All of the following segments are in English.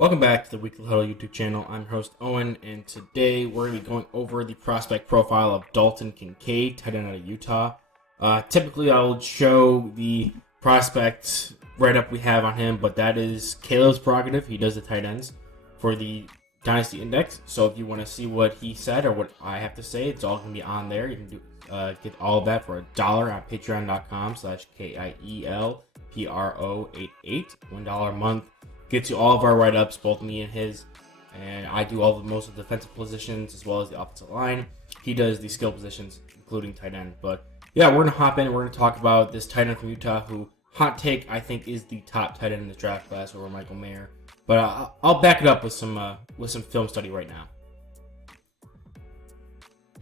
Welcome back to the Weekly Huddle YouTube channel. I'm your host Owen, and today we're going to be going over the prospect profile of Dalton Kincaid, tight end out of Utah. Typically, I'll show the prospect write-up we have on him, but that is Caleb's prerogative. He does the tight ends for the Dynasty Index. So if you want to see what he said or what I have to say, it's all going to be on there. You can get all of that for $1 on patreon.com/KIELPRO88. $1 a month. Gets you all of our write-ups, both me and his, and I do most of the defensive positions as well as the offensive line. He does the skill positions, including tight end. But yeah, we're gonna hop in and we're gonna talk about this tight end from Utah, who, hot take, I think is the top tight end in the draft class over Michael Mayer. But I'll back it up with some film study right now.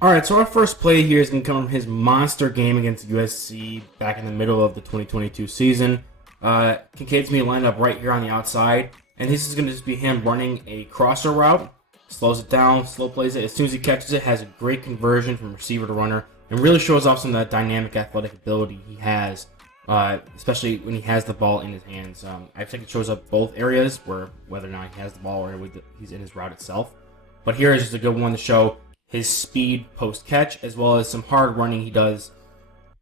All right, so our first play here is gonna come from his monster game against USC back in the middle of the 2022 season. Kincaid's going to be lined up right here on the outside, and this is going to just be him running a crosser route, slows it down, slow plays it. As soon as he catches it, has a great conversion from receiver to runner, and really shows off some of that dynamic athletic ability he has, especially when he has the ball in his hands. I think it shows up both areas, whether or not he has the ball or he's in his route itself. But here is just a good one to show his speed post-catch, as well as some hard running he does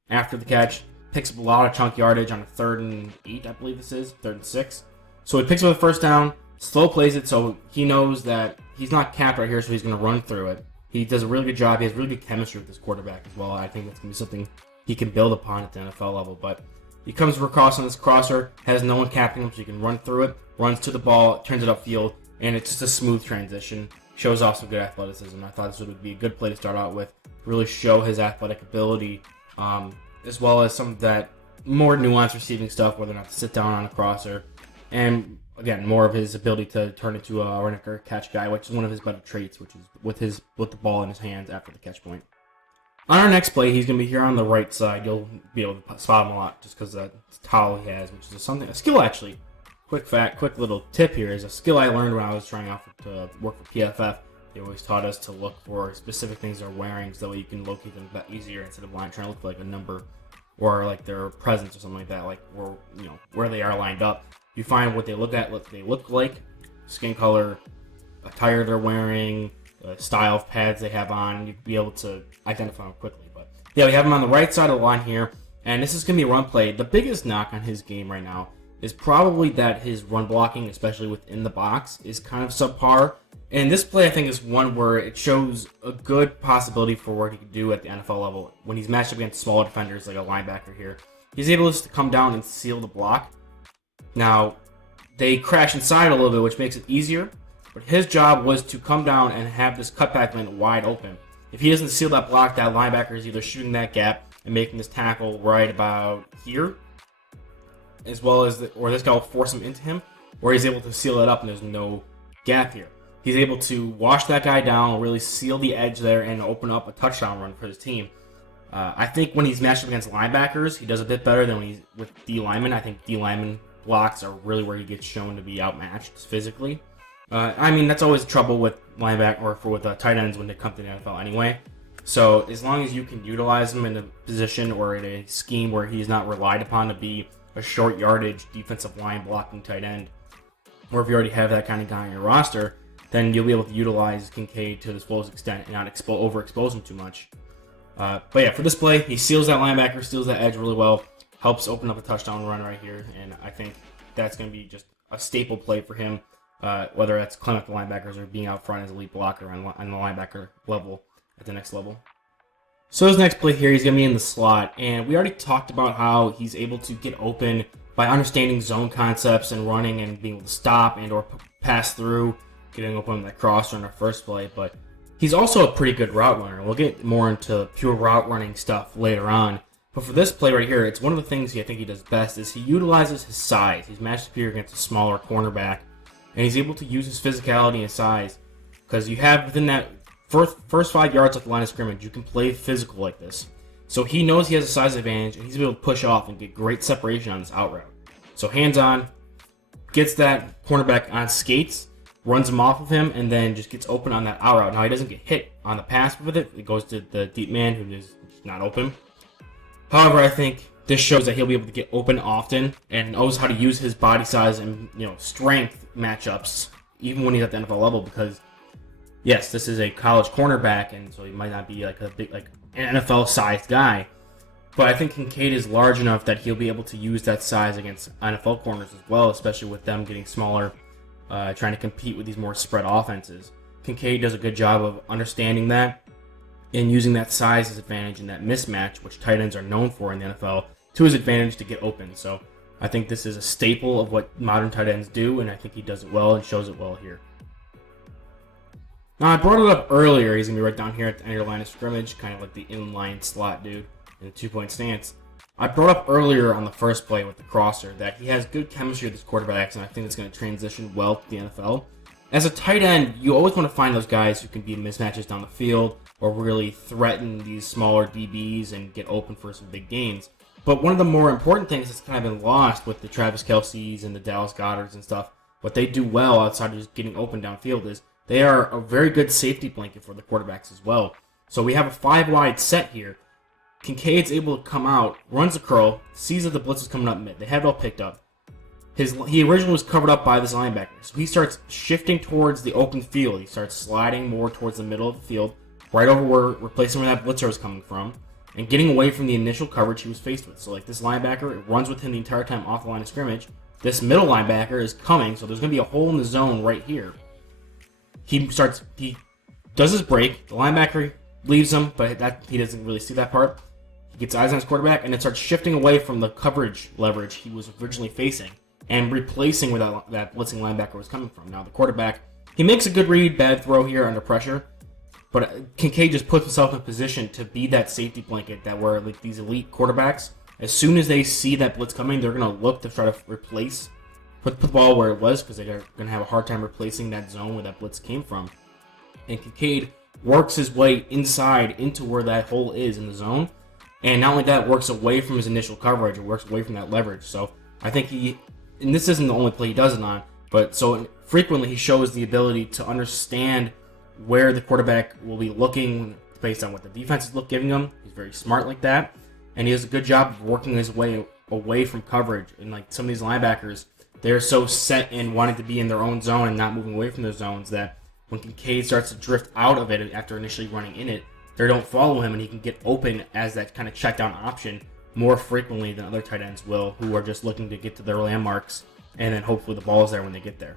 after the catch. Picks up a lot of chunk yardage on a 3rd and 8, I believe this is, 3rd and 6. So he picks up the first down, slow plays it, so he knows that he's not capped right here, so he's going to run through it. He does a really good job. He has really good chemistry with this quarterback as well. I think that's going to be something he can build upon at the NFL level. But he comes across on this crosser, has no one capping him, so he can run through it, runs to the ball, turns it upfield, and it's just a smooth transition. Shows off some good athleticism. I thought this would be a good play to start out with, really show his athletic ability, as well as some of that more nuanced receiving stuff, whether or not to sit down on a crosser, and again, more of his ability to turn into a run after catch guy, which is one of his better traits, which is with the ball in his hands after the catch point. On our next play, he's going to be here on the right side. You'll be able to spot him a lot just because of that towel he has, which is a skill actually. Quick little tip here is a skill I learned when I was trying out to work for PFF. They always taught us to look for specific things they're wearing so that way you can locate them a bit easier instead of trying to look for like a number or like their presence or something like that, like where they are lined up. You find what they look like, skin color, attire they're wearing, the style of pads they have on. You'd be able to identify them quickly. But yeah, we have him on the right side of the line here, and this is going to be a run play. The biggest knock on his game right now is probably that his run blocking, especially within the box, is kind of subpar. And this play, I think, is one where it shows a good possibility for what he can do at the NFL level when he's matched up against smaller defenders like a linebacker here. He's able to come down and seal the block. Now, they crash inside a little bit, which makes it easier. But his job was to come down and have this cutback lane wide open. If he doesn't seal that block, that linebacker is either shooting that gap and making this tackle right about here, as well as or this guy will force him into him, or he's able to seal it up and there's no gap here. He's able to wash that guy down, really seal the edge there, and open up a touchdown run for his team. I think when he's matched up against linebackers, he does a bit better than when he's with D linemen. I think D lineman blocks are really where he gets shown to be outmatched physically. That's always trouble with linebacker or with tight ends when they come to the NFL anyway. So as long as you can utilize him in a position or in a scheme where he's not relied upon to be a short yardage defensive line blocking tight end, or if you already have that kind of guy on your roster, then you'll be able to utilize Kincaid to his fullest extent and not overexpose him too much. But yeah, for this play, he seals that linebacker, seals that edge really well, helps open up a touchdown run right here, and I think that's going to be just a staple play for him, whether that's climbing up the linebackers or being out front as a lead blocker on the linebacker level at the next level. So his next play here, he's going to be in the slot, and we already talked about how he's able to get open by understanding zone concepts and running and being able to stop and or pass through, getting open on that crosser in our first play, but he's also a pretty good route runner. We'll get more into pure route running stuff later on. But for this play right here, it's one of the things I think he does best is he utilizes his size. He's matched up here against a smaller cornerback, and he's able to use his physicality and size because you have within that first 5 yards of the line of scrimmage, you can play physical like this. So he knows he has a size advantage, and he's able to push off and get great separation on this out route. So hands on, gets that cornerback on skates, runs him off of him, and then just gets open on that out route. Now, he doesn't get hit on the pass with it. It goes to the deep man who is not open. However, I think this shows that he'll be able to get open often and knows how to use his body size and strength matchups even when he's at the NFL level, because yes, this is a college cornerback, and so he might not be like a big, like an NFL-sized guy. But I think Kincaid is large enough that he'll be able to use that size against NFL corners as well, especially with them getting smaller, trying to compete with these more spread offenses. Kincaid does a good job of understanding that and using that size as advantage and that mismatch, which tight ends are known for in the NFL, to his advantage to get open. So I think this is a staple of what modern tight ends do, and I think he does it well and shows it well here. Now, I brought it up earlier. He's going to be right down here at the end of your line of scrimmage, kind of like the inline slot dude in a two-point stance. I brought up earlier on the first play with the crosser that he has good chemistry with his quarterbacks, and I think it's going to transition well to the NFL. As a tight end, you always want to find those guys who can be mismatches down the field or really threaten these smaller DBs and get open for some big gains. But one of the more important things that's kind of been lost with the Travis Kelce's and the Dallas Goederts and stuff, what they do well outside of just getting open downfield is they are a very good safety blanket for the quarterbacks as well. So we have a 5-wide set here. Kincaid's able to come out, runs a curl, sees that the blitz is coming up mid. They have it all picked up. He originally was covered up by this linebacker, so he starts shifting towards the open field. He starts sliding more towards the middle of the field, right over where, replacing where that blitzer was coming from, and getting away from the initial coverage he was faced with. So like this linebacker, it runs with him the entire time off the line of scrimmage. This middle linebacker is coming, so there's going to be a hole in the zone right here. He does his break. The linebacker leaves him, but he doesn't really see that part. He gets eyes on his quarterback, and it starts shifting away from the coverage leverage he was originally facing and replacing where that blitzing linebacker was coming from. Now, the quarterback, he makes a good read, bad throw here under pressure, but Kincaid just puts himself in position to be that safety blanket that where like these elite quarterbacks, as soon as they see that blitz coming, they're going to look to try to put the ball where it was, because they're going to have a hard time replacing that zone where that blitz came from. And Kincaid works his way inside into where that hole is in the zone. And not only that, works away from his initial coverage, it works away from that leverage. So I think and this isn't the only play he does it on, but so frequently he shows the ability to understand where the quarterback will be looking based on what the defense is giving him. He's very smart like that. And he does a good job of working his way away from coverage. And like some of these linebackers, they're so set in wanting to be in their own zone and not moving away from their zones that when Kincaid starts to drift out of it after initially running in it, they don't follow him, and he can get open as that kind of check down option more frequently than other tight ends will, who are just looking to get to their landmarks and then hopefully the ball is there when they get there.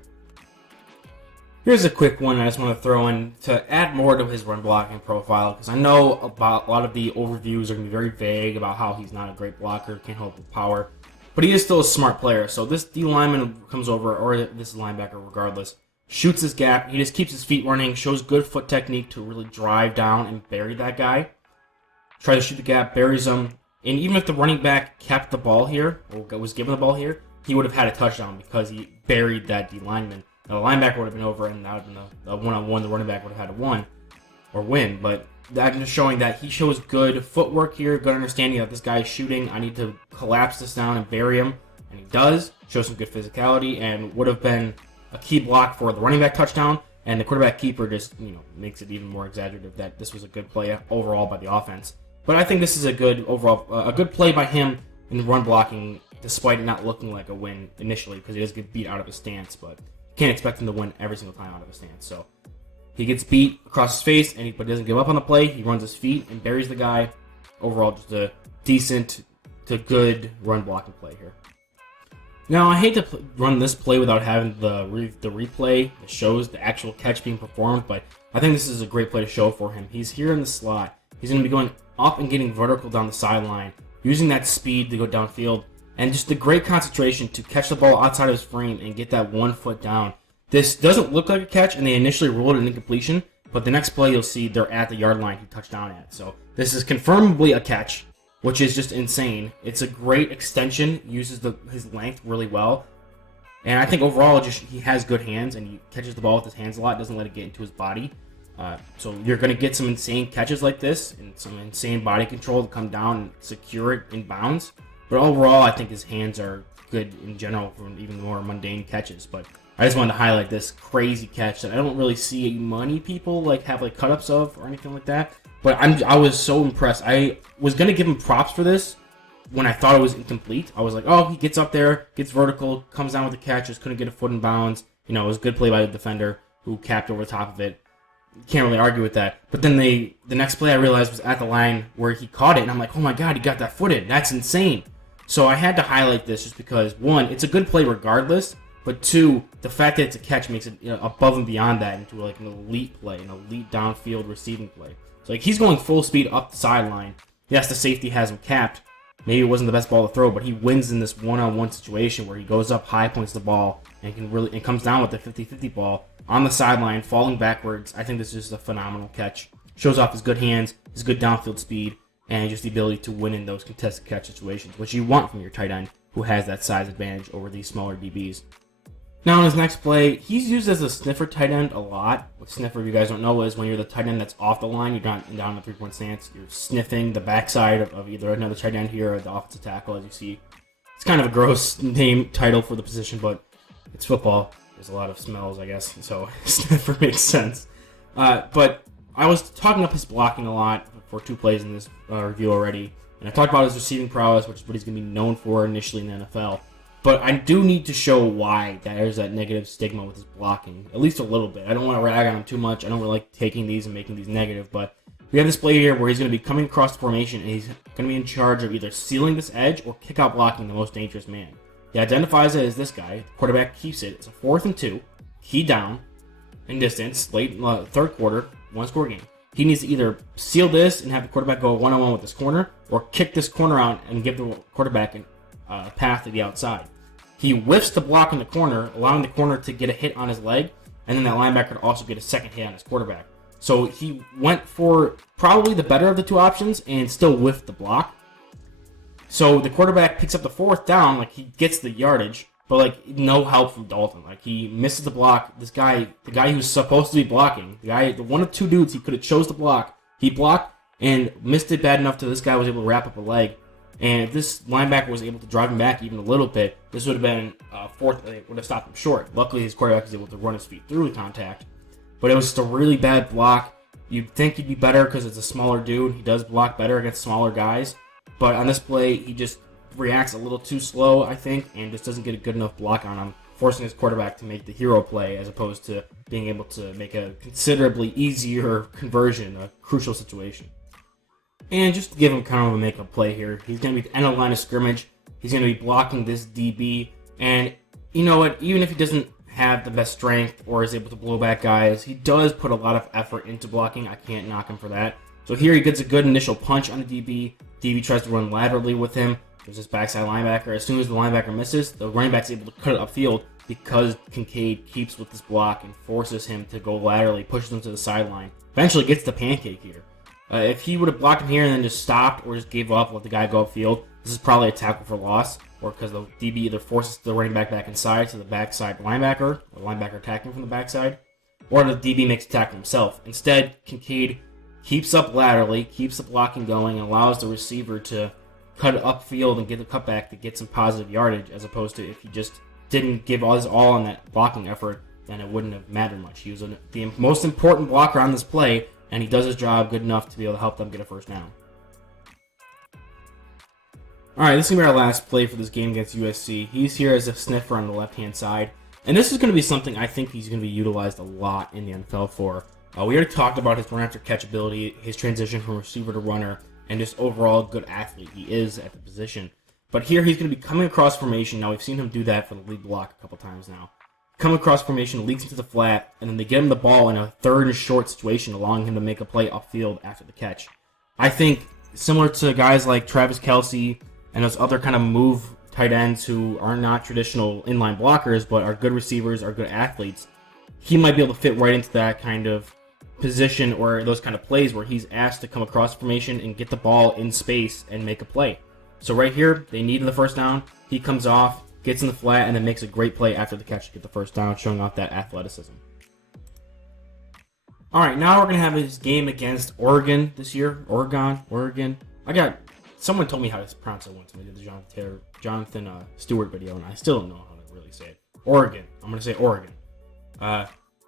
Here's a quick one I just want to throw in to add more to his run blocking profile, because I know about a lot of the overviews are going to be very vague about how he's not a great blocker, can't hold with power, but he is still a smart player. So this D lineman comes over, or this linebacker regardless, shoots his gap, he just keeps his feet running, shows good foot technique to really drive down and bury that guy. Tries to shoot the gap, buries him, and even if the running back kept the ball here, or was given the ball here, he would have had a touchdown because he buried that D lineman. Now, the linebacker would have been over, and that would have been a one-on-one. The running back would have had a win. But I'm just showing that he shows good footwork here, good understanding that this guy is shooting. I need to collapse this down and bury him, and he does. Shows some good physicality, and would have been a key block for the running back touchdown. And the quarterback keeper just makes it even more exaggerative that this was a good play overall by the offense. But I think this is a good overall, a good play by him in run blocking, despite it not looking like a win initially, because he does get beat out of his stance. But can't expect him to win every single time out of his stance. So he gets beat across his face, but doesn't give up on the play. He runs his feet and buries the guy. Overall, just a decent to good run blocking play here. Now, I hate to run this play without having the replay that shows the actual catch being performed, but I think this is a great play to show for him. He's here in the slot. He's going to be going up and getting vertical down the sideline, using that speed to go downfield, and just the great concentration to catch the ball outside of his frame and get that 1 foot down. This doesn't look like a catch, and they initially ruled it an incompletion, but the next play you'll see they're at the yard line he touched down at. So this is confirmably a catch, which is just insane. It's a great extension, uses his length really well. And I think overall he has good hands, and he catches the ball with his hands a lot, doesn't let it get into his body. So you're going to get some insane catches like this and some insane body control to come down and secure it in bounds. But overall, I think his hands are good in general for even more mundane catches. But I just wanted to highlight this crazy catch that I don't really see many people have cut-ups of or anything like that. But I was so impressed. I was going to give him props for this when I thought it was incomplete. I was like, oh, he gets up there, gets vertical, comes down with the catch, just couldn't get a foot in bounds. it was a good play by the defender who capped over the top of it. Can't really argue with that. But then the next play I realized was at the line where he caught it, and I'm like, oh my god, he got that footed. That's insane. So I had to highlight this just because, one, it's a good play regardless, but two, the fact that it's a catch makes it above and beyond that into like an elite play, an elite downfield receiving play. So like he's going full speed up the sideline. Yes, the safety has him capped. Maybe it wasn't the best ball to throw, but he wins in this one-on-one situation where he goes up high, points the ball, and comes down with the 50-50 ball on the sideline, falling backwards. I think this is just a phenomenal catch. Shows off his good hands, his good downfield speed, and just the ability to win in those contested catch situations, which you want from your tight end who has that size advantage over these smaller DBs. Now, in his next play, he's used as a sniffer tight end a lot. What sniffer, if you guys don't know, is when you're the tight end that's off the line, you're not down in the three-point stance, you're sniffing the backside of either another tight end here or the offensive tackle, as you see. It's kind of a gross name title for the position, but it's football. There's a lot of smells, I guess, so sniffer makes sense. But I was talking up his blocking a lot for 2 plays in this review already, and I talked about his receiving prowess, which is what he's going to be known for initially in the NFL. But I do need to show why there's that negative stigma with his blocking, at least a little bit. I don't want to rag on him too much. I don't really like taking these and making these negative, but we have this play here where he's going to be coming across the formation, and he's going to be in charge of either sealing this edge or kick-out blocking the most dangerous man. He identifies it as this guy. The quarterback keeps it. It's a 4th and 2, key down in distance, late third quarter, 1-score game. He needs to either seal this and have the quarterback go one-on-one with this corner, or kick this corner out and give the quarterback a path to the outside. He whiffs the block in the corner, allowing the corner to get a hit on his leg, and then that linebacker to also get a second hit on his quarterback. So he went for probably the better of the 2 options and still whiffed the block. So the quarterback picks up the 4th down, like he gets the yardage, but like no help from Dalton. Like he misses the block. This guy, the guy who's supposed to be blocking, the one of 2 dudes he could have chose to block, he blocked and missed it bad enough to this guy was able to wrap up a leg. And if this linebacker was able to drive him back even a little bit, this would have been 4th. It would have stopped him short. Luckily, his quarterback was able to run his feet through the contact. But it was just a really bad block. You'd think he'd be better because it's a smaller dude. He does block better against smaller guys. But on this play, he just reacts a little too slow, I think, and just doesn't get a good enough block on him, forcing his quarterback to make the hero play as opposed to being able to make a considerably easier conversion, a crucial situation. And just to give him kind of a make-up play here, he's going to be at the end of the line of scrimmage. He's going to be blocking this DB. And you know what? Even if he doesn't have the best strength or is able to blow back guys, he does put a lot of effort into blocking. I can't knock him for that. So here he gets a good initial punch on the DB. DB tries to run laterally with him. There's this backside linebacker. As soon as the linebacker misses, the running back's able to cut it upfield because Kincaid keeps with this block and forces him to go laterally, pushes him to the sideline. Eventually gets the pancake here. If he would have blocked him here and then just stopped or just gave up, let the guy go upfield, this is probably a tackle for loss, or because the DB either forces the running back inside to the backside linebacker, or linebacker attacking from the backside, or the DB makes a tackle himself. Instead, Kincaid keeps up laterally, keeps the blocking going, and allows the receiver to cut it upfield and get the cutback to get some positive yardage, as opposed to if he just didn't give all his all on that blocking effort, then it wouldn't have mattered much. He was the most important blocker on this play, and he does his job good enough to be able to help them get a first down. Alright, this is going to be our last play for this game against USC. He's here as a sniffer on the left-hand side. And this is going to be something I think he's going to be utilized a lot in the NFL for. We already talked about his run-after-catch ability, his transition from receiver to runner, and just overall good athlete he is at the position. But here he's going to be coming across formation. Now, we've seen him do that for the lead block a couple times now. Come across formation, leaks into the flat, and then they get him the ball in a 3rd and short situation, allowing him to make a play upfield after the catch. I think, similar to guys like Travis Kelce and those other kind of move tight ends who are not traditional inline blockers, but are good receivers, are good athletes, he might be able to fit right into that kind of position or those kind of plays where he's asked to come across formation and get the ball in space and make a play. So right here, they needed the first down. He comes off, gets in the flat, and then makes a great play after the catch to get the first down, showing off that athleticism. Alright, now we're going to have his game against Oregon this year. Oregon. Someone told me how to pronounce it once when I did the Jonathan Stewart video, and I still don't know how to really say it. Oregon. I'm going to say Oregon.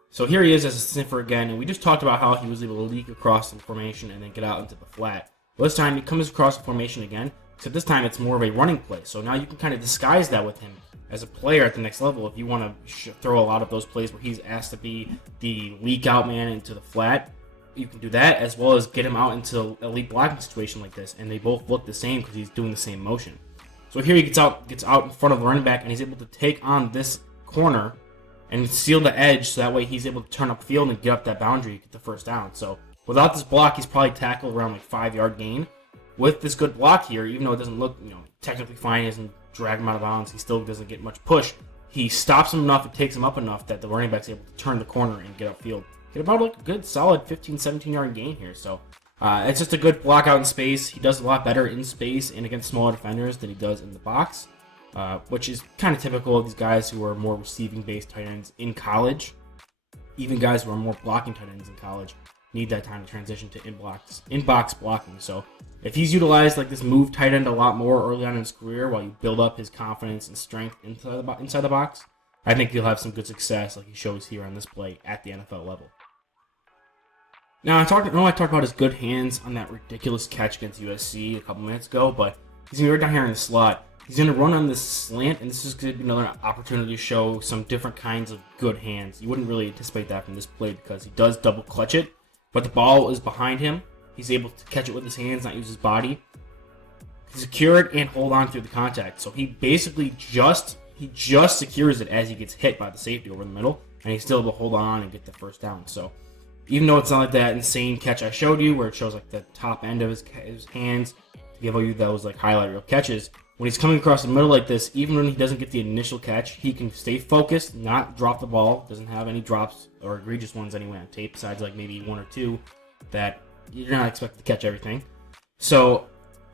So here he is as a sniffer again, and we just talked about how he was able to leak across the formation and then get out into the flat. Well, this time he comes across the formation again, except this time it's more of a running play. So now you can kind of disguise that with him as a player at the next level. If you want to throw a lot of those plays where he's asked to be the leak out man into the flat, you can do that, as well as get him out into elite blocking situation like this, and they both look the same because he's doing the same motion. So here he gets out in front of the running back, and he's able to take on this corner and seal the edge, so that way he's able to turn upfield and get up that boundary, get the first down. So without this block, he's probably tackled around like 5-yard gain. With this good block here, even though it doesn't look technically fine, he doesn't drag him out of bounds, he still doesn't get much push. He stops him enough, it takes him up enough that the running back's able to turn the corner and get upfield. Get about like a good solid 15, 17-yard gain here. So it's just a good block out in space. He does a lot better in space and against smaller defenders than he does in the box, which is kind of typical of these guys who are more receiving-based tight ends in college. Even guys who are more blocking tight ends in college need that time to transition to in-box blocking. So if he's utilized like this move tight end a lot more early on in his career while you build up his confidence and strength inside the box, I think he'll have some good success like he shows here on this play at the NFL level. Now, I talked about his good hands on that ridiculous catch against USC a couple minutes ago, but he's going to be right down here in the slot. He's going to run on this slant, and this is going to be another opportunity to show some different kinds of good hands. You wouldn't really anticipate that from this play because he does double clutch it, but the ball is behind him. He's able to catch it with his hands, not use his body. Secure it and hold on through the contact. So he basically just secures it as he gets hit by the safety over the middle, and he's still able to hold on and get the first down. So even though it's not like that insane catch I showed you where it shows like the top end of his hands to give you those like highlight reel catches, when he's coming across the middle like this, even when he doesn't get the initial catch, he can stay focused, not drop the ball, doesn't have any drops or egregious ones anyway on tape, besides like maybe one or two that you're not expected to catch everything. So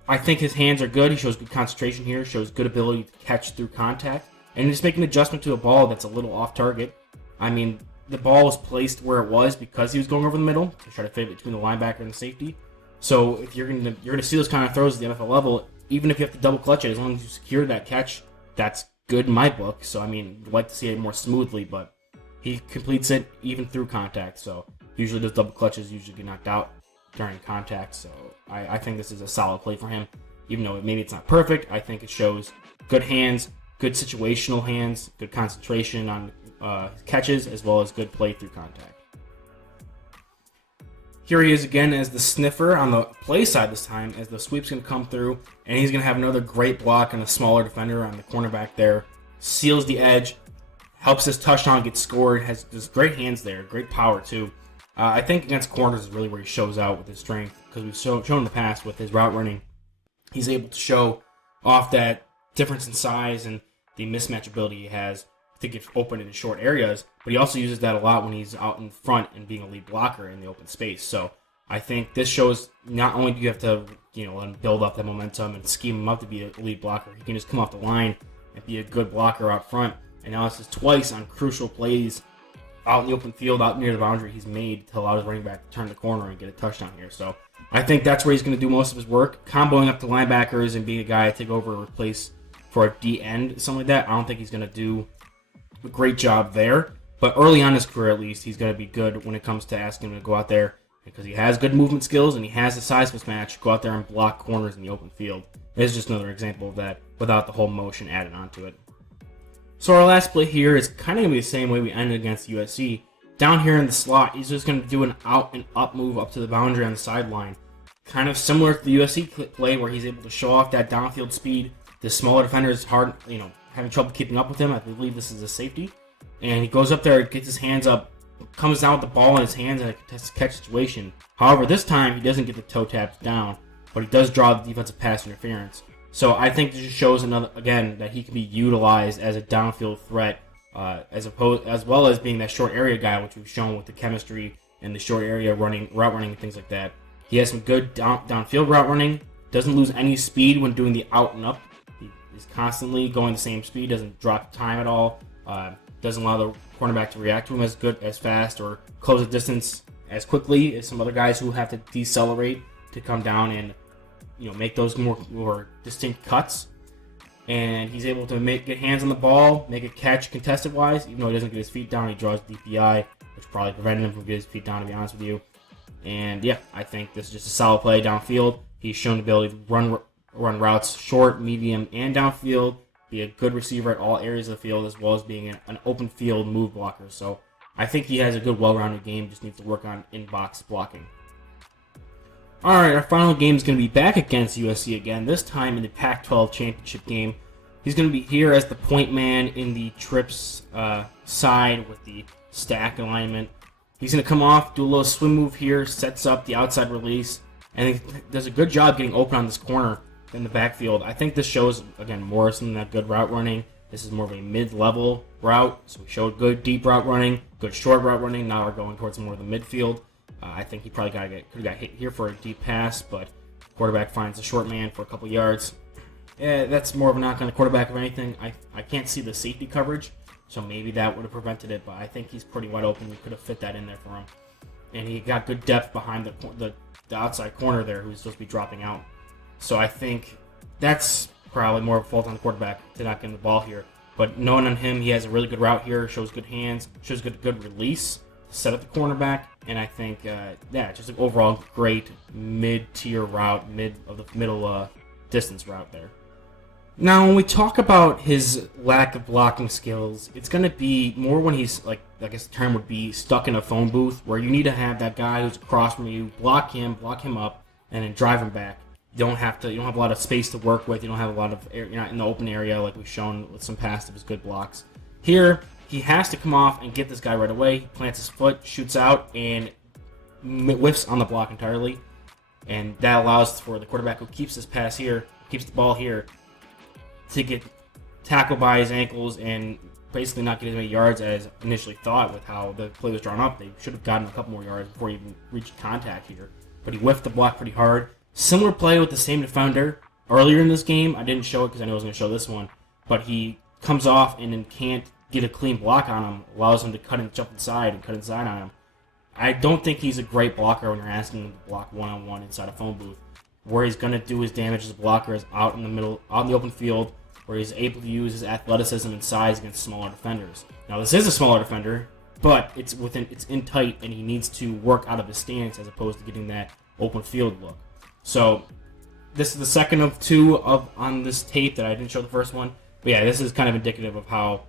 I think his hands are good. He shows good concentration here, shows good ability to catch through contact, and just make an adjustment to a ball that's a little off target. I mean, the ball was placed where it was because he was going over the middle to try to fit between the linebacker and the safety. So if you're gonna see those kind of throws at the NFL level, even if you have to double clutch it, as long as you secure that catch, that's good in my book. So I mean, I'd like to see it more smoothly, but he completes it even through contact. So usually those double clutches usually get knocked out during contact. So I think this is a solid play for him, even though maybe it's not perfect. I think it shows good hands, good situational hands, good concentration on catches, as well as good play through contact. Here he is again as the sniffer on the play side this time, as the sweep's going to come through, and he's going to have another great block on a smaller defender on the cornerback there. Seals the edge, helps his touchdown get scored, has just great hands there, great power too. I think against corners is really where he shows out with his strength, because we've shown in the past with his route running, he's able to show off that difference in size and the mismatch ability he has to get open in short areas, but he also uses that a lot when he's out in front and being a lead blocker in the open space. So I think this shows not only do you have to let him build up that momentum and scheme him up to be a lead blocker, he can just come off the line and be a good blocker out front. And now this is twice on crucial plays out in the open field, out near the boundary he's made to allow his running back to turn the corner and get a touchdown here. So I think that's where he's going to do most of his work, comboing up to linebackers and being a guy to take over or replace for a D end, something like that. I don't think he's going to do a great job there, but early on in his career at least, he's going to be good when it comes to asking him to go out there, because he has good movement skills and he has the size mismatch, go out there and block corners in the open field. This is just another example of that without the whole motion added onto it. So our last play here is kind of going to be the same way we ended against USC. Down here in the slot, he's just going to do an out and up move up to the boundary on the sideline. Kind of similar to the USC play where he's able to show off that downfield speed. The smaller defender is hard, having trouble keeping up with him. I believe this is a safety. And he goes up there, gets his hands up, comes down with the ball in his hands in a contested catch situation. However, this time he doesn't get the toe taps down, but he does draw the defensive pass interference. So I think this just shows again that he can be utilized as a downfield threat, as well as being that short area guy, which we've shown with the chemistry and the short area route running and things like that. He has some good downfield route running. Doesn't lose any speed when doing the out and up. He's constantly going the same speed. Doesn't drop time at all. Doesn't allow the cornerback to react to him as fast or close the distance as quickly as some other guys who have to decelerate to come down and make those more distinct cuts. And he's able to get hands on the ball, make a catch contested wise. Even though he doesn't get his feet down, he draws DPI, which probably prevented him from getting his feet down, to be honest with you. And yeah, I think this is just a solid play downfield. He's shown the ability to run run routes short, medium, and downfield. Be a good receiver at all areas of the field, as well as being an open field move blocker. So I think he has a good, well-rounded game. Just needs to work on in-box blocking. All right, our final game is going to be back against USC again. This time in the Pac12 championship game. He's going to be here as the point man in the trips side with the stack alignment. He's going to come off, do a little swim move here, sets up the outside release, and he does a good job getting open on this corner in the backfield. I think this shows, again, Morrison, that good route running. This is more of a mid-level route, so we showed good deep route running, good short route running. Now we're going towards more of the midfield. I think he probably could have got hit here for a deep pass, but quarterback finds a short man for a couple yards. Yeah, that's more of a knock on the quarterback of anything. I can't see the safety coverage, so maybe that would have prevented it, but I think he's pretty wide open. You could have fit that in there for him. And he got good depth behind the outside corner there, who's supposed to be dropping out. So I think that's probably more of a fault on the quarterback to not get the ball here. But knowing on him, he has a really good route here, shows good hands, shows good release, set up the cornerback, and I think, just an overall great mid-tier route, middle distance route there. Now, when we talk about his lack of blocking skills, it's going to be more when he's, like, I guess the term would be stuck in a phone booth, where you need to have that guy who's across from you, block him up, and then drive him back. You don't have a lot of space to work with. You don't have a lot of air, you're not in the open area like we've shown with some past of his good blocks. Here, he has to come off and get this guy right away. He plants his foot, shoots out, and whiffs on the block entirely. And that allows for the quarterback who keeps this pass here, keeps the ball here, to get tackled by his ankles and basically not get as many yards as initially thought with how the play was drawn up. They should have gotten a couple more yards before he even reached contact here. But he whiffed the block pretty hard. Similar play with the same defender earlier in this game. I didn't show it because I know I was going to show this one. But he comes off and then can't get a clean block on him. Allows him to jump inside and cut inside on him. I don't think he's a great blocker when you're asking him to block one-on-one inside a phone booth. Where he's going to do his damage as a blocker is out in the middle, out in the open field, where he's able to use his athleticism and size against smaller defenders. Now, this is a smaller defender, but it's in tight, and he needs to work out of his stance as opposed to getting that open field look. So, this is the second of two on this tape that I didn't show the first one. But yeah, this is kind of indicative of how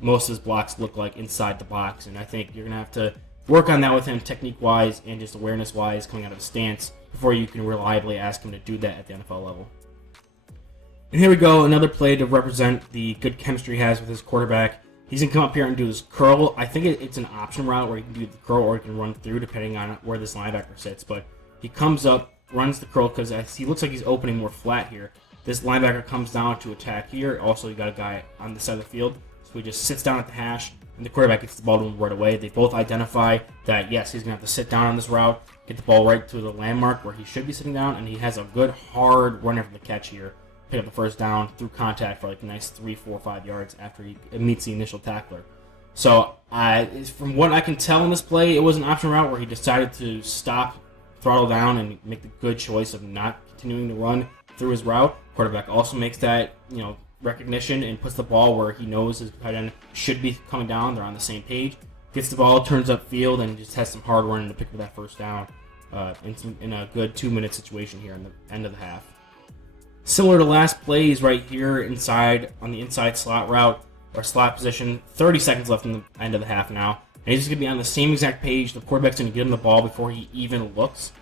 most of his blocks look like inside the box, and I think you're going to have to work on that with him technique-wise and just awareness-wise coming out of his stance before you can reliably ask him to do that at the NFL level. And here we go, another play to represent the good chemistry he has with his quarterback. He's going to come up here and do his curl. I think it's an option route where he can do the curl or he can run through depending on where this linebacker sits. But he comes up, runs the curl because he looks like he's opening more flat here. This linebacker comes down to attack here. Also, you got a guy on the side of the field. So he just sits down at the hash, and the quarterback gets the ball to him right away. They both identify that, yes, he's going to have to sit down on this route, get the ball right to the landmark where he should be sitting down, and he has a good, hard runner for the catch here. Pick up the first down through contact for like a nice 3, 4, 5 yards after he meets the initial tackler. So, from what I can tell in this play, it was an option route where he decided to stop, throttle down, and make the good choice of not continuing to run through his route. Quarterback also makes that, recognition and puts the ball where he knows his tight end should be coming down. They're on the same page. Gets the ball, turns upfield, and just has some hard running to pick up that first down in a good 2-minute situation here in the end of the half. Similar to last play, he's right here on the inside slot route or slot position. 30 seconds left in the end of the half now. And he's just going to be on the same exact page. The quarterback's going to get him the ball before he even looks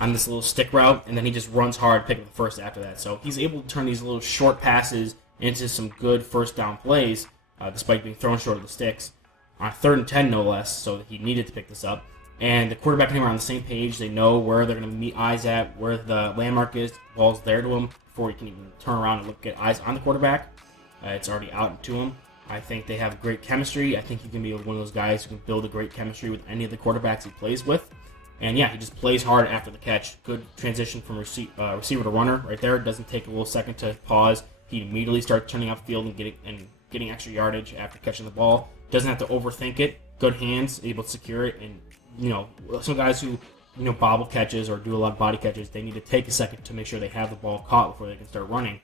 on this little stick route, and then he just runs hard, pick up the first after that. So he's able to turn these little short passes into some good first down plays, despite being thrown short of the sticks. On 3rd and 10, no less, so he needed to pick this up. And the quarterback and him are on the same page. They know where they're going to meet eyes at, where the landmark is. The ball's there to him before he can even turn around and get eyes on the quarterback. It's already out to him. I think they have great chemistry. I think he can be one of those guys who can build a great chemistry with any of the quarterbacks he plays with. And yeah, he just plays hard after the catch. Good transition from receiver to runner right there. It doesn't take a little second to pause. He immediately starts turning upfield and getting extra yardage after catching the ball. Doesn't have to overthink it. Good hands, able to secure it. And, some guys who, bobble catches or do a lot of body catches, they need to take a second to make sure they have the ball caught before they can start running.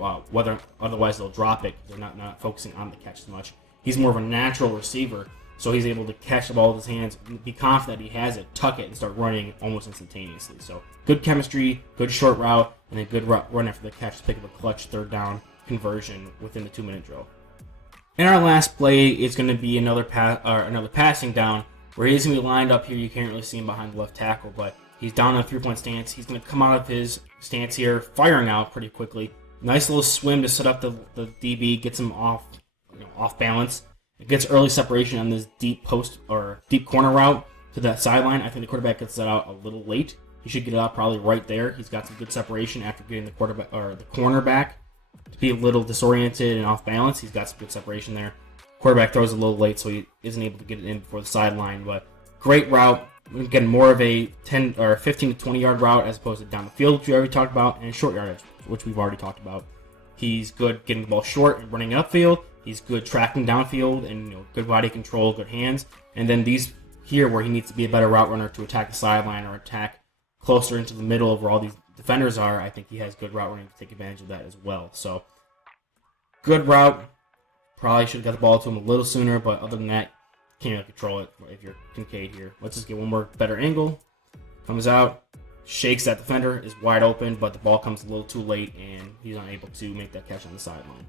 Otherwise they'll drop it. They're not focusing on the catch as much. He's more of a natural receiver. so he's able to catch the ball with his hands, be confident he has it, tuck it, and start running almost instantaneously. So good chemistry, good short route, and a good run after the catch to pick up a clutch third down conversion within the 2-minute drill. And our last play is going to be another passing down, where he's going to be lined up here. You can't really see him behind the left tackle, but he's down in a 3-point stance. He's going to come out of his stance here, firing out pretty quickly. Nice little swim to set up the DB, gets him off balance. It gets early separation on this deep post or deep corner route to that sideline. I think the quarterback gets that out a little late. He should get it out probably right there. He's got some good separation after getting the quarterback or the cornerback to be a little disoriented and off balance. He's got some good separation there. Quarterback throws a little late, so he isn't able to get it in before the sideline. But great route. Again, more of a 10 or 15 to 20 yard route as opposed to down the field, which we already talked about, and short yardage, which we've already talked about. He's good getting the ball short and running upfield. He's good tracking downfield and good body control, good hands. And then these here where he needs to be a better route runner to attack the sideline or attack closer into the middle of where all these defenders are, I think he has good route running to take advantage of that as well. So good route. Probably should have got the ball to him a little sooner, but other than that, can't really control it if you're Kincaid here. Let's just get one more better angle. Comes out, shakes that defender, is wide open, but the ball comes a little too late, and he's unable to make that catch on the sideline.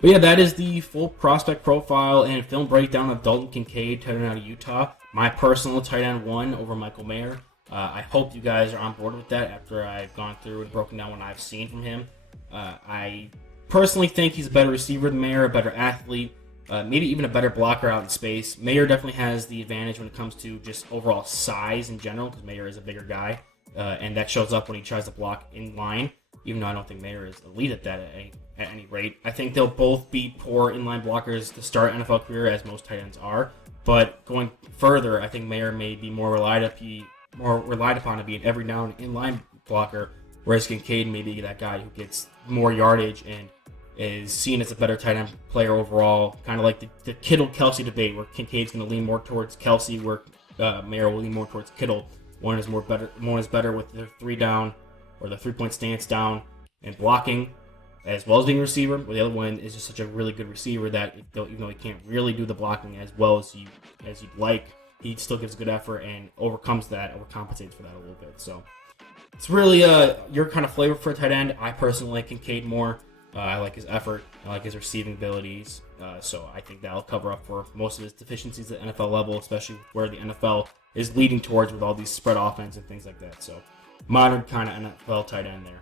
But yeah, that is the full prospect profile and film breakdown of Dalton Kincaid, tight end out of Utah. My personal tight end 1 over Michael Mayer. I hope you guys are on board with that after I've gone through and broken down what I've seen from him. I personally think he's a better receiver than Mayer, a better athlete, maybe even a better blocker out in space. Mayer definitely has the advantage when it comes to just overall size in general, because Mayer is a bigger guy, and that shows up when he tries to block in line, even though I don't think Mayer is elite at that at any rate. I think they'll both be poor inline blockers to start NFL career, as most tight ends are, but going further, I think Mayer may be more relied upon to be an every down inline blocker, whereas Kincaid may be that guy who gets more yardage and is seen as a better tight end player overall, kind of like the Kittle-Kelsey debate, where Kincaid's going to lean more towards Kelsey, where Mayer will lean more towards Kittle. One is better with the 3 down or the 3-point stance down and blocking, as well as being a receiver. But the other one is just such a really good receiver that even though he can't really do the blocking as well as you'd like, he still gives a good effort and overcompensates for that a little bit. So it's really your kind of flavor for a tight end. I personally like Kincaid more. I like his effort. I like his receiving abilities. So I think that'll cover up for most of his deficiencies at NFL level, especially where the NFL is leading towards with all these spread offense and things like that. So modern kind of NFL tight end there.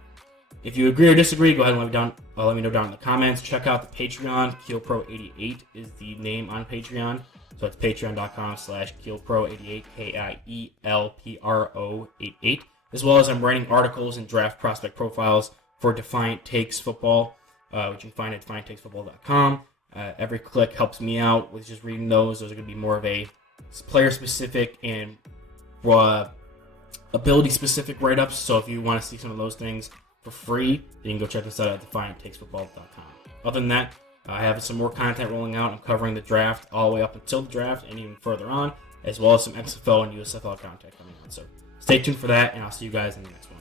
If you agree or disagree, go ahead and let me know down in the comments. Check out the Patreon. KeelPro88 is the name on Patreon. So it's patreon.com/KeelPro88, KIELPRO88. As well as I'm writing articles and draft prospect profiles for Defiant Takes Football, which you can find at defianttakesfootball.com. Every click helps me out with just reading those. Those are going to be more of a player-specific and ability-specific write-ups. So if you want to see some of those things for free, you can go check this out at defianttakesfootball.com. Other than that, I have some more content rolling out. I'm covering the draft all the way up until the draft and even further on, as well as some XFL and USFL content coming on. So stay tuned for that, and I'll see you guys in the next one.